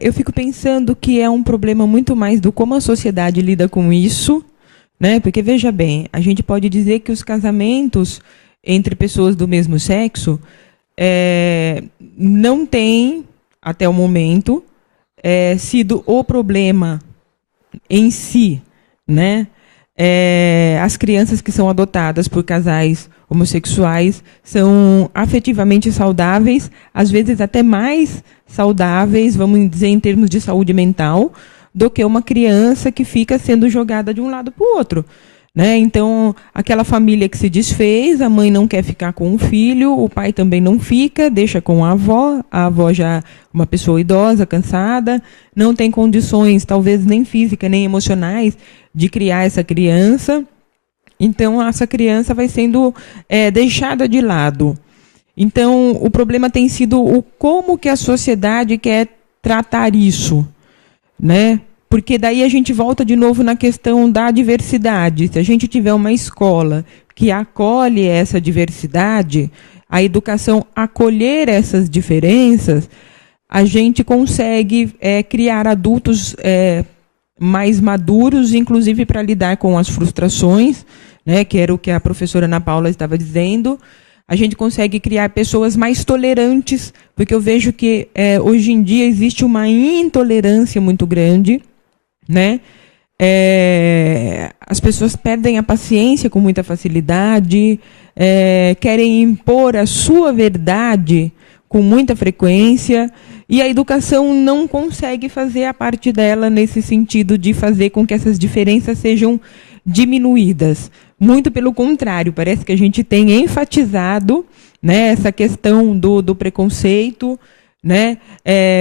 Eu fico pensando que é um problema muito mais do como a sociedade lida com isso, né? Porque, veja bem, a gente pode dizer que os casamentos entre pessoas do mesmo sexo não tem, até o momento, sido o problema em si, né? As crianças que são adotadas por casais homossexuais são afetivamente saudáveis, às vezes até mais saudáveis, vamos dizer, em termos de saúde mental, do que uma criança que fica sendo jogada de um lado para o outro. Né? Então, aquela família que se desfez, a mãe não quer ficar com o filho, o pai também não fica, deixa com a avó já uma pessoa idosa, cansada, não tem condições, talvez nem físicas, nem emocionais, de criar essa criança. Então, essa criança vai sendo deixada de lado. Então, o problema tem sido o como que a sociedade quer tratar isso, né? Porque daí a gente volta de novo na questão da diversidade. Se a gente tiver uma escola que acolhe essa diversidade, a educação acolher essas diferenças, a gente consegue criar adultos mais maduros, inclusive para lidar com as frustrações, né, que era o que a professora Ana Paula estava dizendo. A gente consegue criar pessoas mais tolerantes, porque eu vejo que hoje em dia existe uma intolerância muito grande, né? As pessoas perdem a paciência com muita facilidade, querem impor a sua verdade com muita frequência, e a educação não consegue fazer a parte dela nesse sentido de fazer com que essas diferenças sejam diminuídas. Muito pelo contrário, parece que a gente tem enfatizado, né, essa questão do preconceito, né?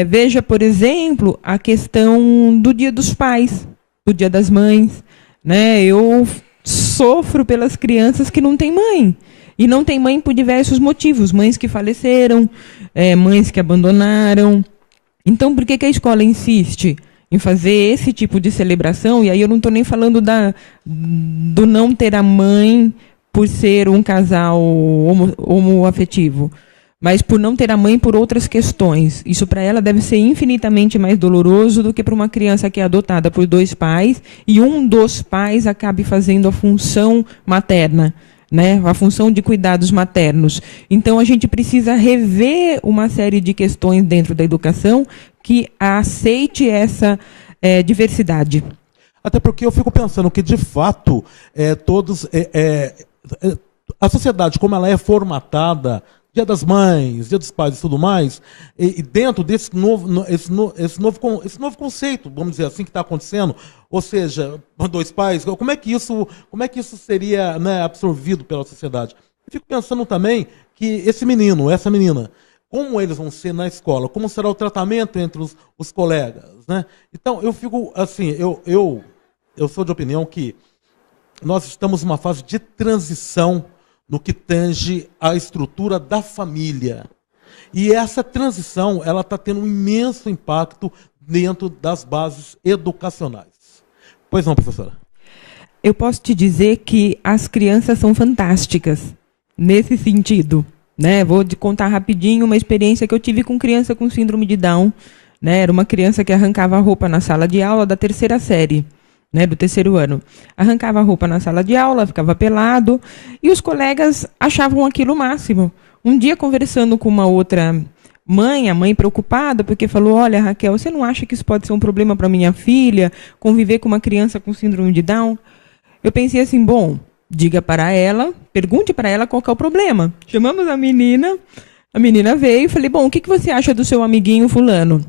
Veja, por exemplo, a questão do Dia dos Pais, do Dia das Mães. Né? Eu sofro pelas crianças que não têm mãe. E não têm mãe por diversos motivos. Mães que faleceram, mães que abandonaram. Então, por que a escola insiste em fazer esse tipo de celebração? E aí eu não estou nem falando do não ter a mãe por ser um casal homoafetivo, mas por não ter a mãe por outras questões. Isso para ela deve ser infinitamente mais doloroso do que para uma criança que é adotada por dois pais e um dos pais acabe fazendo a função materna, né? A função de cuidados maternos. Então, a gente precisa rever uma série de questões dentro da educação que aceite essa diversidade. Até porque eu fico pensando que, de fato, a sociedade, como ela é formatada, Dia das Mães, Dia dos Pais e tudo mais, e dentro desse esse novo conceito, vamos dizer assim, que está acontecendo, ou seja, dois pais, como é que isso seria, né, absorvido pela sociedade? Eu fico pensando também que esse menino, essa menina, como eles vão ser na escola, como será o tratamento entre os colegas, né? Então, eu fico assim, eu sou de opinião que nós estamos numa fase de transição no que tange a estrutura da família. E essa transição ela está tendo um imenso impacto dentro das bases educacionais. Pois não, professora? Eu posso te dizer que as crianças são fantásticas nesse sentido. Né? Vou te contar rapidinho uma experiência que eu tive com criança com síndrome de Down. Né? Era uma criança que arrancava a roupa na sala de aula da 3ª série. Né, do 3º ano. Arrancava a roupa na sala de aula, ficava pelado, e os colegas achavam aquilo o máximo. Um dia, conversando com uma outra mãe, a mãe preocupada, porque falou, olha, Raquel, você não acha que isso pode ser um problema para minha filha, conviver com uma criança com síndrome de Down? Eu pensei assim, bom, diga para ela, pergunte para ela qual que é o problema. Chamamos a menina veio e falei, bom, o que você acha do seu amiguinho fulano?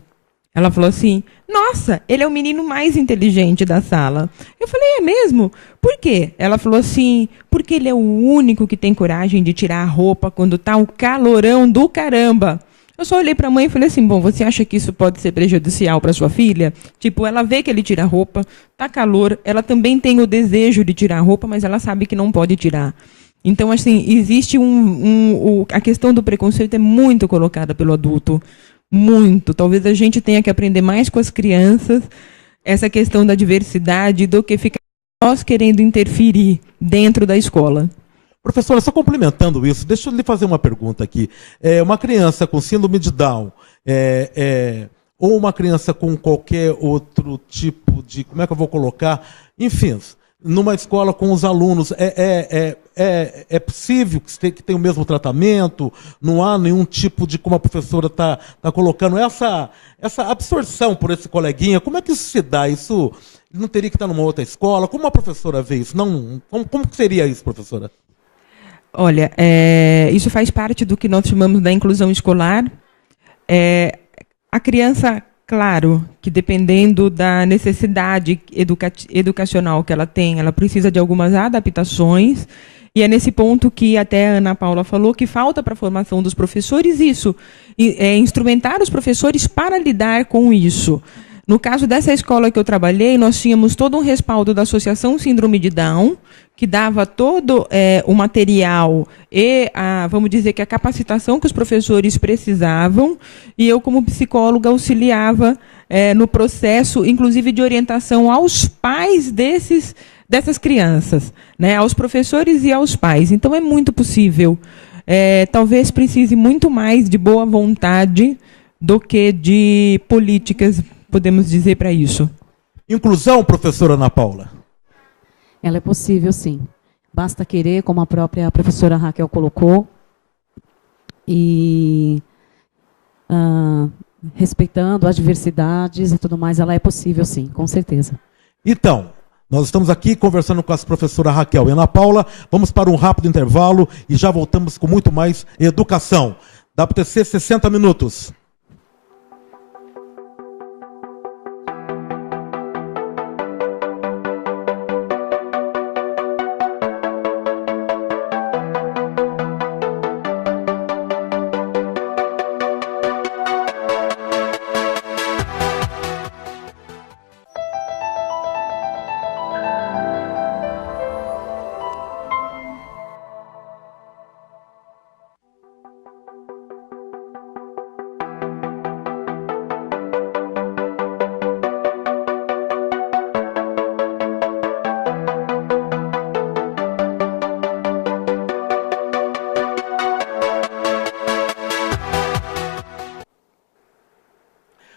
Ela falou assim, nossa, ele é o menino mais inteligente da sala. Eu falei, é mesmo? Por quê? Ela falou assim, porque ele é o único que tem coragem de tirar a roupa quando está um calorão do caramba. Eu só olhei para a mãe e falei assim, bom, você acha que isso pode ser prejudicial para sua filha? Tipo, ela vê que ele tira a roupa, tá calor, ela também tem o desejo de tirar a roupa, mas ela sabe que não pode tirar. Então, assim, existe a questão do preconceito é muito colocada pelo adulto. Muito. Talvez a gente tenha que aprender mais com as crianças essa questão da diversidade do que ficar nós querendo interferir dentro da escola. Professora, só complementando isso, deixa eu lhe fazer uma pergunta aqui. Uma criança com síndrome de Down, ou uma criança com qualquer outro tipo de, como é que eu vou colocar? Enfim, numa escola com os alunos, é possível que tenha o mesmo tratamento? Não há nenhum tipo de, como a professora está colocando, essa absorção por esse coleguinha? Como é que isso se dá? Isso não teria que estar numa outra escola? Como a professora vê isso? Não, como que seria isso, professora? Olha, isso faz parte do que nós chamamos da inclusão escolar. A criança, claro, que dependendo da necessidade educacional que ela tem, ela precisa de algumas adaptações, e é nesse ponto que até a Ana Paula falou que falta para a formação dos professores isso, instrumentar os professores para lidar com isso. No caso dessa escola que eu trabalhei, nós tínhamos todo um respaldo da Associação Síndrome de Down, que dava todo o material e, vamos dizer, que a capacitação que os professores precisavam, e eu, como psicóloga, auxiliava no processo, inclusive de orientação aos pais dessas crianças, né, aos professores e aos pais. Então, é muito possível. Talvez precise muito mais de boa vontade do que de políticas, podemos dizer, para isso. Inclusão, professora Ana Paula? Ela é possível, sim. Basta querer, como a própria professora Raquel colocou, e respeitando as diversidades e tudo mais, ela é possível, sim, com certeza. Então, nós estamos aqui conversando com as professoras Raquel e Ana Paula. Vamos para um rápido intervalo e já voltamos com muito mais educação. WTC 60 minutos.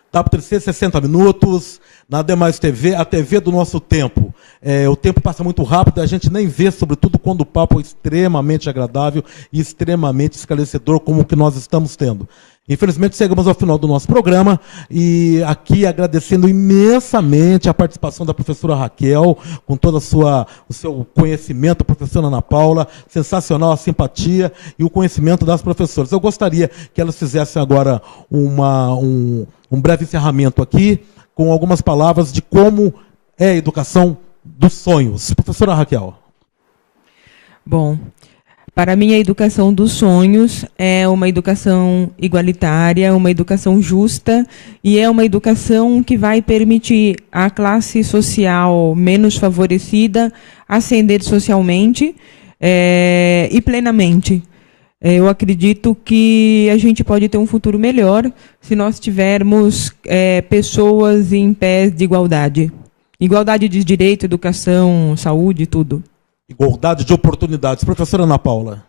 WTC 60 minutos, na Demais TV, a TV do nosso tempo. O tempo passa muito rápido, a gente nem vê, sobretudo quando o papo é extremamente agradável e extremamente esclarecedor, como o que nós estamos tendo. Infelizmente, chegamos ao final do nosso programa e aqui agradecendo imensamente a participação da professora Raquel, com todo o seu conhecimento, a professora Ana Paula, sensacional a simpatia e o conhecimento das professoras. Eu gostaria que elas fizessem agora um breve encerramento aqui, com algumas palavras de como é a educação dos sonhos. Professora Raquel. Bom, para mim a educação dos sonhos é uma educação igualitária, uma educação justa, e é uma educação que vai permitir à classe social menos favorecida ascender socialmente e plenamente. Eu acredito que a gente pode ter um futuro melhor se nós tivermos pessoas em pé de igualdade. Igualdade de direito, educação, saúde, tudo. Igualdade de oportunidades. Professora Ana Paula.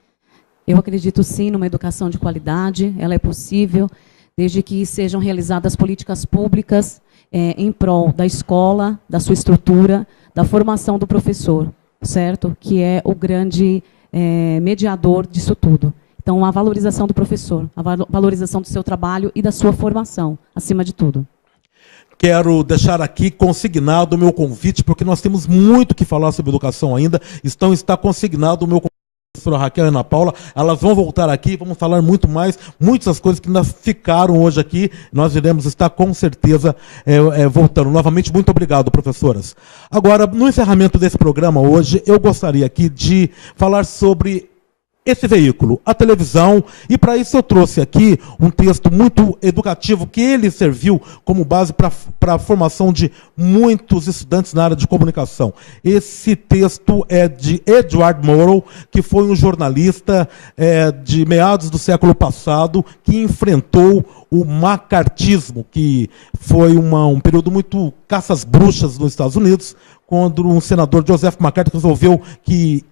Eu acredito sim numa educação de qualidade, ela é possível, desde que sejam realizadas políticas públicas em prol da escola, da sua estrutura, da formação do professor, certo? Que é o grande mediador disso tudo. Então, a valorização do professor, a valorização do seu trabalho e da sua formação, acima de tudo. Quero deixar aqui consignado o meu convite, porque nós temos muito que falar sobre educação ainda. Então, está consignado o meu convite, professora Raquel e Ana Paula. Elas vão voltar aqui, vamos falar muito mais, muitas coisas que ainda ficaram hoje aqui. Nós iremos estar, com certeza, voltando. Novamente, muito obrigado, professoras. Agora, no encerramento desse programa hoje, eu gostaria aqui de falar sobre esse veículo, a televisão, e para isso eu trouxe aqui um texto muito educativo que ele serviu como base para a formação de muitos estudantes na área de comunicação. Esse texto é de Edward Murrow, que foi um jornalista de meados do século passado que enfrentou o macartismo, que foi um período muito caça-bruxas nos Estados Unidos, quando um senador, Joseph McCarthy, resolveu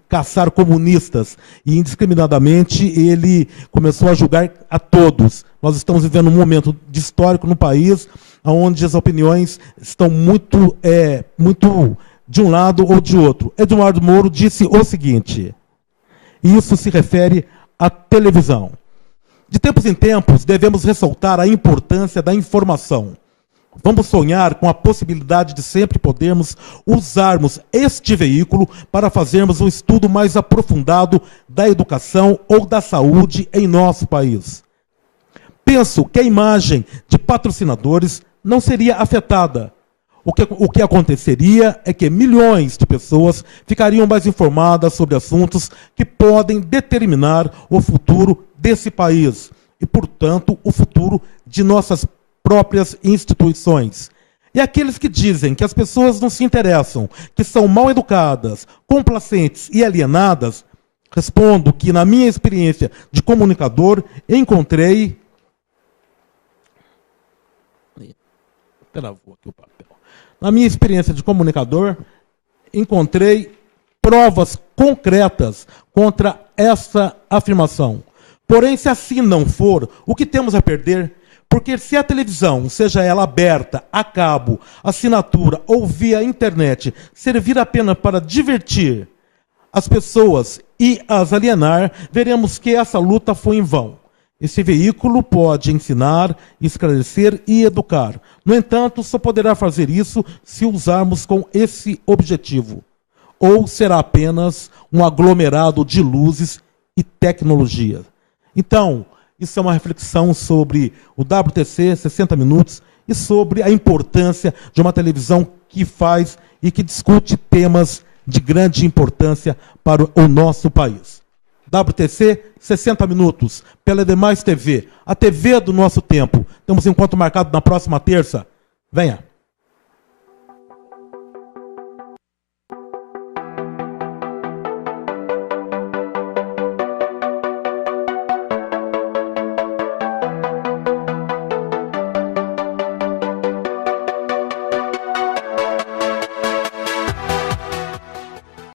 caçar comunistas e, indiscriminadamente, ele começou a julgar a todos. Nós estamos vivendo um momento histórico no país, onde as opiniões estão muito de um lado ou de outro. Eduardo Moro disse o seguinte, e isso se refere à televisão. De tempos em tempos, devemos ressaltar a importância da informação. Vamos sonhar com a possibilidade de sempre podermos usarmos este veículo para fazermos um estudo mais aprofundado da educação ou da saúde em nosso país. Penso que a imagem de patrocinadores não seria afetada. O que aconteceria é que milhões de pessoas ficariam mais informadas sobre assuntos que podem determinar o futuro desse país e, portanto, o futuro de nossas próprias instituições. E aqueles que dizem que as pessoas não se interessam, que são mal educadas, complacentes e alienadas, respondo que, na minha experiência de comunicador, encontrei... Travou aqui o papel. Na minha experiência de comunicador, encontrei provas concretas contra essa afirmação. Porém, se assim não for, o que temos a perder? Porque se a televisão, seja ela aberta, a cabo, assinatura ou via internet, servir apenas para divertir as pessoas e as alienar, veremos que essa luta foi em vão. Esse veículo pode ensinar, esclarecer e educar. No entanto, só poderá fazer isso se usarmos com esse objetivo. Ou será apenas um aglomerado de luzes e tecnologia. Então, isso é uma reflexão sobre o WTC 60 Minutos e sobre a importância de uma televisão que faz e que discute temas de grande importância para o nosso país. WTC 60 Minutos, pela Demais TV, a TV do nosso tempo. Temos encontro marcado na próxima terça. Venha!